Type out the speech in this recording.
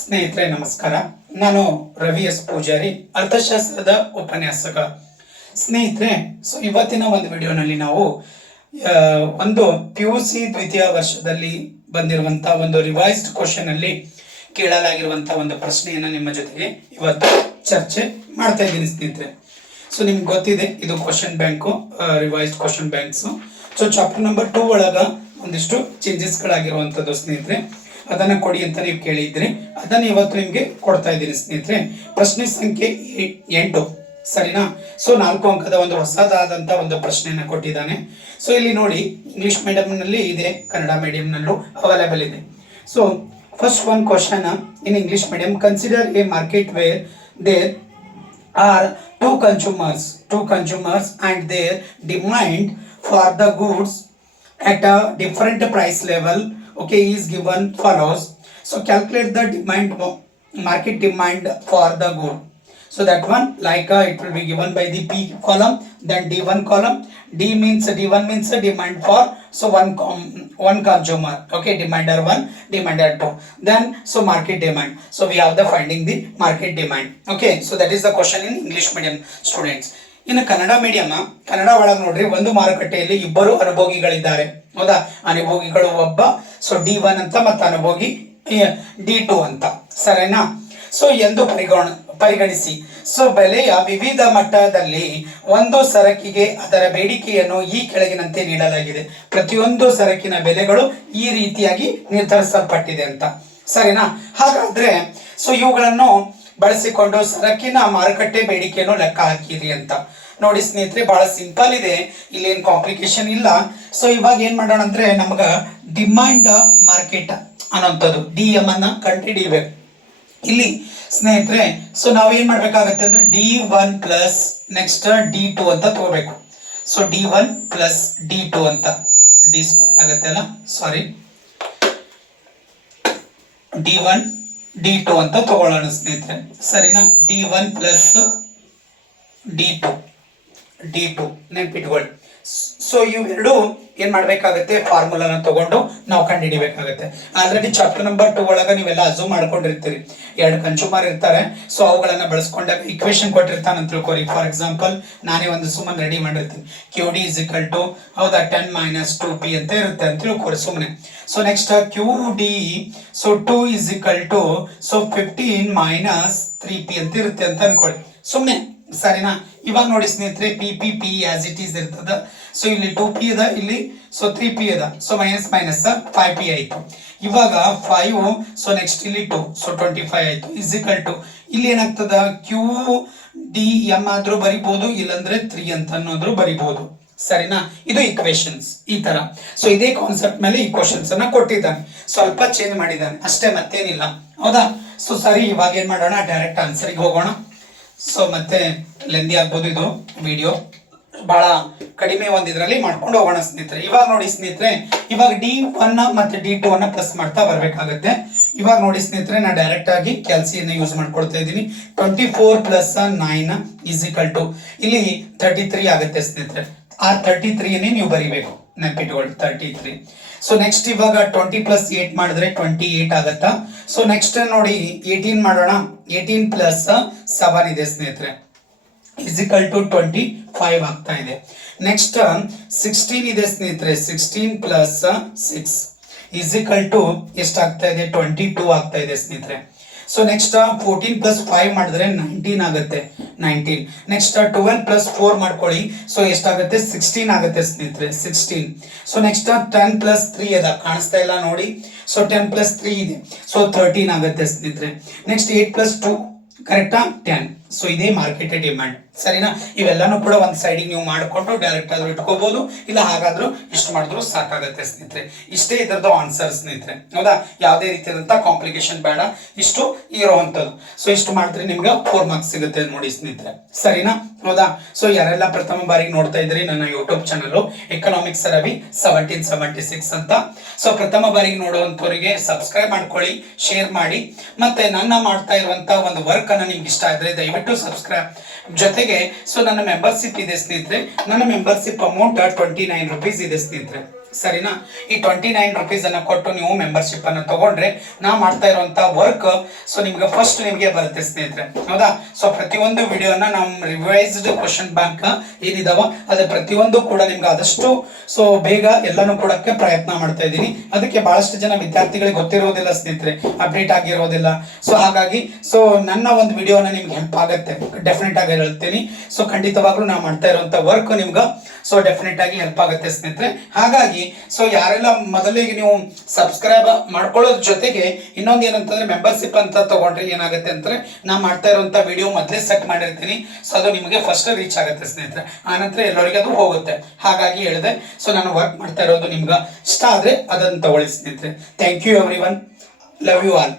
ಸ್ನೇಹಿತರೆ ನಮಸ್ಕಾರ. ನಾನು ರವಿ ಎಸ್ ಪೂಜಾರಿ, ಅರ್ಥಶಾಸ್ತ್ರದ ಉಪನ್ಯಾಸಕ. ಸ್ನೇಹಿತರೆ, ಇವತ್ತಿನ ಒಂದು ವಿಡಿಯೋನಲ್ಲಿ ನಾವು ಒಂದು PUC ದ್ವಿತೀಯ ವರ್ಷದಲ್ಲಿ ಬಂದಿರುವಂತಹ ಒಂದು ರಿವೈಸ್ಡ್ ಕ್ವಶನ್ ಅಲ್ಲಿ ಕೇಳಲಾಗಿರುವಂತಹ ಒಂದು ಪ್ರಶ್ನೆಯನ್ನು ನಿಮ್ಮ ಜೊತೆಗೆ ಇವತ್ತು ಚರ್ಚೆ ಮಾಡ್ತಾ ಇದ್ದೀನಿ ಸ್ನೇಹಿತರೆ. ನಿಮ್ಗೆ ಗೊತ್ತಿದೆ, ಇದು question bank, revised question banks. Chapter number 2 ಒಳಗ ಒಂದಿಷ್ಟು ಚೇಂಜಸ್ಗಳಾಗಿರುವಂಥದ್ದು ಸ್ನೇಹಿತರೆ. ಅದನ್ನ ಕೊಡಿ ಅಂತ ನೀವು ಕೇಳಿದ್ರಿ, ಅದನ್ನ ಇವತ್ತು ನಿಮ್ಗೆ ಕೊಡ್ತಾ ಇದ್ದೀನಿ ಸ್ನೇಹಿತರೆ. ಪ್ರಶ್ನೆ ಸಂಖ್ಯೆ 8, ಸರಿನಾ? 4 ಅಂಕದ ಒಂದು ಹೊಸದಾದಂತ ಒಂದು ಪ್ರಶ್ನೆಯನ್ನ ಕೊಟ್ಟಿದ್ದಾನೆ. ಇಲ್ಲಿ ನೋಡಿ, ಇಂಗ್ಲಿಷ್ ಮೀಡಿಯಂ ನಲ್ಲಿ ಇದೆ, ಕನ್ನಡ ಮೀಡಿಯಂ ನಲ್ಲೂ ಅವೈಲೇಬಲ್ ಇದೆ. First one question in English medium: consider a market where there are two consumers and their demand for the goods at a different price level, okay, is given follows. Calculate the market demand for the good. That one, like it will be given by the P column, then D1 column. D1 means demand for one consumer, okay, demander 1, demander 2, then market demand. We have the finding the market demand, okay. That is the question in English medium students. ಇನ್ನು Kannada medium, Kannada ಒಳಗೆ ನೋಡ್ರಿ, ಒಂದು ಮಾರುಕಟ್ಟೆಯಲ್ಲಿ ಇಬ್ಬರು ಅನುಭೋಗಿಗಳಿದ್ದಾರೆ, ಹೌದಾ? ಅನುಭೋಗಿಗಳು ಒಬ್ಬ, D1 ಅಂತ, ಮತ್ತು ಅನುಭೋಗಿ D2 ಅಂತ, ಸರಿನಾ? ಎಂದು ಪರಿಗಣಿಸಿ. ಬೆಲೆಯ ವಿವಿಧ ಮಟ್ಟದಲ್ಲಿ ಒಂದು ಸರಕಿಗೆ ಅದರ ಬೇಡಿಕೆಯನ್ನು ಈ ಕೆಳಗಿನಂತೆ ನೀಡಲಾಗಿದೆ. ಪ್ರತಿಯೊಂದು ಸರಕಿನ ಬೆಲೆಗಳು ಈ ರೀತಿಯಾಗಿ ನಿರ್ಧರಿಸಲ್ಪಟ್ಟಿದೆ ಅಂತ, ಸರಿನಾ? ಹಾಗಾದ್ರೆ ಇವುಗಳನ್ನು ಬಳಸಿಕೊಂಡು ಸರಕಿನ ಮಾರುಕಟ್ಟೆ ಬೇಡಿಕೆಯನ್ನು ಲೆಕ್ಕ ಹಾಕಿರಿ ಅಂತ. ನೋಡಿ ಸ್ನೇಹಿತರೆ, ಬಹಳ ಸಿಂಪಲ್ ಇದೆ, ಇಲ್ಲಿ ಏನು ಕಾಂಪ್ಲಿಕೇಶನ್ ಇಲ್ಲ. ಇವಾಗ ಏನ್ ಮಾಡೋಣ ಅಂದ್ರೆ, ನಮಗ ಡಿಮಾಂಡ್ ಮಾರ್ಕೆಟ್ ಅನ್ನೋಂಥದ್ದು DM ಅನ್ನ ಕಂಡುಹಿಡಿಯಬೇಕು. ಇಲ್ಲಿ ಸ್ನೇಹಿತರೆ, ನಾವ್ ಏನ್ ಮಾಡ್ಬೇಕಾಗತ್ತೆ ಅಂದ್ರೆ D1 ಪ್ಲಸ್ ನೆಕ್ಸ್ಟ್ D2 ಅಂತ ತಗೋಬೇಕು. D1 ಪ್ಲಸ್ D2 ಅಂತ, D ಸ್ಕ್ವೇರ್ ಆಗತ್ತೆ ಅಲ್ಲ, ಸಾರಿ, D1 D2 ಅಂತ ತಗೊಳ್ಳೋಣ ಸ್ನೇಹಿತರೆ, ಸರಿನಾ? D1 ಪ್ಲಸ್ D2 ನೆನ್ಪಿಟ್ಕೊಳ್ಳಿ. ಇವೆರಡು ಏನ್ ಮಾಡ್ಬೇಕಾಗತ್ತೆ, ಫಾರ್ಮುಲಾನ ತಗೊಂಡು ನಾವು ಕಂಡುಹಿಡಿಬೇಕಾಗತ್ತೆ. ಆಲ್ರೆಡಿ ಚಾಪ್ಟರ್ ನಂಬರ್ 2 ಒಳಗ ನೀವೆಲ್ಲ ಅಸ್ಯೂಮ್ ಮಾಡ್ಕೊಂಡಿರ್ತೀರಿ, 2 ಕನ್ಸ್ಯೂಮರ್ ಇರ್ತಾರೆ. ಅವುಗಳನ್ನ ಬಳಸ್ಕೊಂಡಾಗ ಇಕ್ವೇಶನ್ ಕೊಟ್ಟಿರ್ತಾನೆ ಅಂತ ತಿಳ್ಕೊರಿ. ಫಾರ್ ಎಕ್ಸಾಂಪಲ್, ನಾನೇ ಒಂದು ಸುಮ್ಮನೆ ರೆಡಿ ಮಾಡಿರ್ತೀನಿ, QD = ಹೌದಾ 10 - 2P ಅಂತ ಇರುತ್ತೆ ಅಂತ ತಿಳ್ಕೊರಿ ಸುಮ್ಮನೆ. ನೆಕ್ಸ್ಟ್ QD 2 = 15 - 3P ಅಂತ ಇರುತ್ತೆ ಅಂತ ಅನ್ಕೊಳ್ಳಿ ಸುಮ್ಮನೆ, ಸರಿನಾ? ಇವಾಗ ನೋಡಿ ಸ್ನೇಹಿತರೆ, P ಆಸ್ ಇಟ್ ಈಸ್ ಇರ್ತದ. ಇಲ್ಲಿ 2P ಅದ, ಇಲ್ಲಿ 3P ಅದ, -5P ಆಯ್ತು. ಇವಾಗ 5, ನೆಕ್ಸ್ಟ್ ಇಲ್ಲಿ 2, 25 ಆಯ್ತು. ಇಲ್ಲಿ ಏನಾಗ್ತದ, QDM ಆದ್ರೂ ಬರಿಬಹುದು, ಇಲ್ಲಂದ್ರೆ 3 ಅಂತ ಅನ್ನೋದ್ರು ಬರಿಬಹುದು, ಸರಿನಾ? ಇದು ಇಕ್ವೇಶನ್ಸ್ ಈ ತರ. ಇದೇ ಕಾನ್ಸೆಪ್ಟ್ ಮೇಲೆ ಈ ಕ್ವಶನ್ಸ್ ಅನ್ನ ಕೊಟ್ಟಿದ್ದಾನೆ, ಸ್ವಲ್ಪ ಚೇಂಜ್ ಮಾಡಿದ್ದಾನೆ ಅಷ್ಟೇ, ಮತ್ತೇನಿಲ್ಲ, ಹೌದಾ? ಸರಿ, ಇವಾಗ ಏನ್ ಮಾಡೋಣ, ಡೈರೆಕ್ಟ್ ಆನ್ಸರ್ಗೆ ಹೋಗೋಣ. ಮತ್ತೆ ಲೆಂದಿ ಆಗ್ಬೋದು ಇದು ವಿಡಿಯೋ, ಬಹಳ ಕಡಿಮೆ ಒಂದಿದ್ರಲ್ಲಿ ಮಾಡ್ಕೊಂಡು ಹೋಗೋಣ ಸ್ನೇಹಿತರೆ. ಇವಾಗ ನೋಡಿ ಸ್ನೇಹಿತರೆ, ಇವಾಗ D1 ಮತ್ತೆ D2 ಅನ್ನ ಪ್ಲಸ್ ಮಾಡ್ತಾ ಬರ್ಬೇಕಾಗತ್ತೆ. ಇವಾಗ ನೋಡಿ ಸ್ನೇಹಿತರೆ, ನಾನು ಡೈರೆಕ್ಟ್ ಆಗಿ ಕ್ಯಾಲ್ಸಿಯನ್ನು ಯೂಸ್ ಮಾಡ್ಕೊಳ್ತಾ ಇದ್ದೀನಿ. 24 + 9 = ಇಲ್ಲಿ 33 ಆಗುತ್ತೆ ಸ್ನೇಹಿತರೆ. ಆ 33 ನೀವು ಬರಿಬೇಕು, ನೆನಪಿಟ್ಕೊಳ್ಳಿ, 33. ನೆಕ್ಸ್ಟ್ ಇವಾಗ 20 + 8 ಮಾಡಿದ್ರೆ 28 ಆಗತ್ತಾ? ನೆಕ್ಸ್ಟ್ ನೋಡಿ 18 ಮಾಡೋಣ. 18 + 7 ಇದೆ ಸ್ನೇಹಿತರೆ, = 25 ಆಗ್ತಾ ಇದೆ. ನೆಕ್ಸ್ಟ್ 16 ಇದೆ ಸ್ನೇಹಿತರೆ, 16 + 6 ಎಷ್ಟಾಗ್ತಾ ಇದೆ, 22 ಆಗ್ತಾ ಇದೆ ಸ್ನೇಹಿತರೆ. ನೆಕ್ಸ್ಟ್ 14 + 5 ಮಾಡಿದ್ರೆ 19 ಆಗುತ್ತೆ, 19. ನೆಕ್ಸ್ಟ್ 12 + 4 ಮಾಡ್ಕೊಳ್ಳಿ, ಎಷ್ಟಾಗುತ್ತೆ, 16 ಆಗುತ್ತೆ ಸ್ನೇಹಿತರೆ, 16. ನೆಕ್ಸ್ಟ್ 10 + 3 ಅದ, ಕಾಣಿಸ್ತಾ ಇಲ್ಲ ನೋಡಿ, 10 + 3 ಇದೆ, 13 ಆಗುತ್ತೆ ಸ್ನೇಹಿತರೆ. ನೆಕ್ಸ್ಟ್ 8 + 2 ಕರೆಕ್ಟಾ, 10. ಇದೇ ಮಾರ್ಕೆಟ್ ಡಿಮ್ಯಾಂಡ್, ಸರಿನಾ? ಇವೆಲ್ಲಾನು ಕೂಡ ಒಂದ್ ಸೈಡಿಗೆ ನೀವು ಮಾಡಿಕೊಂಡು ಡೈರೆಕ್ಟ್ ಆದ್ರೂ ಇಟ್ಕೋಬಹುದು, ಇಲ್ಲ ಹಾಗಾದ್ರೂ ಇಷ್ಟು ಮಾಡಿದ್ರು ಸಾಕಾಗತ್ತೆ ಸ್ನೇಹಿತರೆ. ಇಷ್ಟೇ ಇದರದ್ದು ಆನ್ಸರ್ ಸ್ನೇಹಿತರೆ, ಹೌದಾ? ಯಾವುದೇ ರೀತಿಯಾದಂತ ಕಾಂಪ್ಲಿಕೇಶನ್ ಬೇಡ, ಇಷ್ಟು ಇರುವಂತದ್ದು. ಇಷ್ಟು ಮಾಡಿದ್ರೆ ನಿಮ್ಗೆ 4 ಮಾರ್ಕ್ಸ್ ಸಿಗುತ್ತೆ ನೋಡಿ ಸ್ನೇಹಿತರೆ, ಸರಿನಾ? ಹೌದಾ? ಯಾರೆಲ್ಲ ಪ್ರಥಮ ಬಾರಿಗೆ ನೋಡ್ತಾ ಇದ್ರಿ ನನ್ನ ಯೂಟ್ಯೂಬ್ ಚಾನಲ್ ಎಕನಾಮಿಕ್ಸ್ ರವಿ 1776 ಅಂತ, ಪ್ರಥಮ ಬಾರಿಗೆ ನೋಡುವಂತವರಿಗೆ ಸಬ್ಸ್ಕ್ರೈಬ್ ಮಾಡ್ಕೊಳ್ಳಿ, ಶೇರ್ ಮಾಡಿ, ಮತ್ತೆ ನನ್ನ ಮಾಡ್ತಾ ಇರುವಂತ ಒಂದು ವರ್ಕ್ ಅನ್ನ ನಿಮ್ಗೆ ಇಷ್ಟ ಆದ್ರೆ ದಯವಿಟ್ಟು ಸಬ್ಸ್ಕ್ರೈಬ್. ಜೊತೆಗೆ ನನ್ನ ಮೆಂಬರ್ಶಿಪ್ ಇದೆ ಸ್ನೇಹಿತರೆ, ನನ್ನ ಮೆಂಬರ್ಶಿಪ್ ಅಮೌಂಟ್ 29 ರೂಪೀಸ್ ಇದೆ ಸ್ನೇಹಿತರೆ, ಸರಿನಾ. ಈ 29 ರುಪೀಸ್ ಅನ್ನ ಕೊಟ್ಟು ನೀವು ಮೆಂಬರ್ಶಿಪ್ ಅನ್ನ ತಗೊಂಡ್ರೆ ನಾ ಮಾಡ್ತಾ ಇರುವಂತ ವರ್ಕ್ ಸೊ ನಿಮ್ಗೆ ಫಸ್ಟ್ ನಿಮಗೆ ಬರುತ್ತೆ ಸ್ನೇಹಿತರೆ, ಹೌದಾ. ಸೊ ಪ್ರತಿಯೊಂದು ವಿಡಿಯೋನ ನಮ್ಮ ರಿವೈಸ್ಡ್ ಕ್ವಶನ್ ಬ್ಯಾಂಕ್ ಏನಿದಾವ ಅದ್ರ ಪ್ರತಿಯೊಂದು ಕೂಡ ನಿಮ್ಗೆ ಆದಷ್ಟು ಸೊ ಬೇಗ ಎಲ್ಲಾನು ಕೊಡಕ್ಕೆ ಪ್ರಯತ್ನ ಮಾಡ್ತಾ ಇದ್ದೀನಿ. ಅದಕ್ಕೆ ಬಹಳಷ್ಟು ಜನ ವಿದ್ಯಾರ್ಥಿಗಳಿಗೆ ಗೊತ್ತಿರೋದಿಲ್ಲ ಸ್ನೇಹಿತರೆ, ಅಪ್ಡೇಟ್ ಆಗಿರೋದಿಲ್ಲ. ಸೊ ಹಾಗಾಗಿ ಸೊ ನನ್ನ ಒಂದು ವಿಡಿಯೋನ ನಿಮ್ಗೆ ಹೆಲ್ಪ್ ಆಗುತ್ತೆ, ಡೆಫಿನೆಟ್ ಆಗಿ ಹೇಳ್ತೀನಿ. ಸೊ ಖಂಡಿತವಾಗ್ಲೂ ನಾ ಮಾಡ್ತಾ ಇರುವಂತ ವರ್ಕ್ ನಿಮ್ಗೆ ಸೊ ಡೆಫಿನೆಟ್ ಆಗಿ ಹೆಲ್ಪ್ ಆಗುತ್ತೆ ಸ್ನೇಹಿತರೆ. ಹಾಗಾಗಿ ಸೊ ಯಾರೆಲ್ಲ ಮೊದಲಿಗೆ ನೀವು ಸಬ್ಸ್ಕ್ರೈಬ್ ಮಾಡ್ಕೊಳ್ಳೋದ್ರ ಜೊತೆಗೆ ಇನ್ನೊಂದು ಏನಂತಂದ್ರೆ ಮೆಂಬರ್ಶಿಪ್ ಅಂತ ತಗೊಂಡ್ರೆ ಏನಾಗುತ್ತೆ ಅಂದ್ರೆ ನಾ ಮಾಡ್ತಾ ಇರುವಂತ ವಿಡಿಯೋ ಮೊದಲೇ ಸೆಟ್ ಮಾಡಿರ್ತೀನಿ. ಸೊ ಅದು ನಿಮಗೆ ಫಸ್ಟ್ ರೀಚ್ ಆಗುತ್ತೆ ಸ್ನೇಹಿತರೆ, ಆನಂತರ ಎಲ್ಲರಿಗೆ ಅದು ಹೋಗುತ್ತೆ. ಹಾಗಾಗಿ ಹೇಳಿದೆ ಸೊ ನಾನು ವರ್ಕ್ ಮಾಡ್ತಾ ಇರೋದು ನಿಮ್ಗೆ ಇಷ್ಟ ಆದ್ರೆ ಅದನ್ನು ತಗೊಳ್ಳಿ ಸ್ನೇಹಿತರೆ. Thank you everyone, love you all.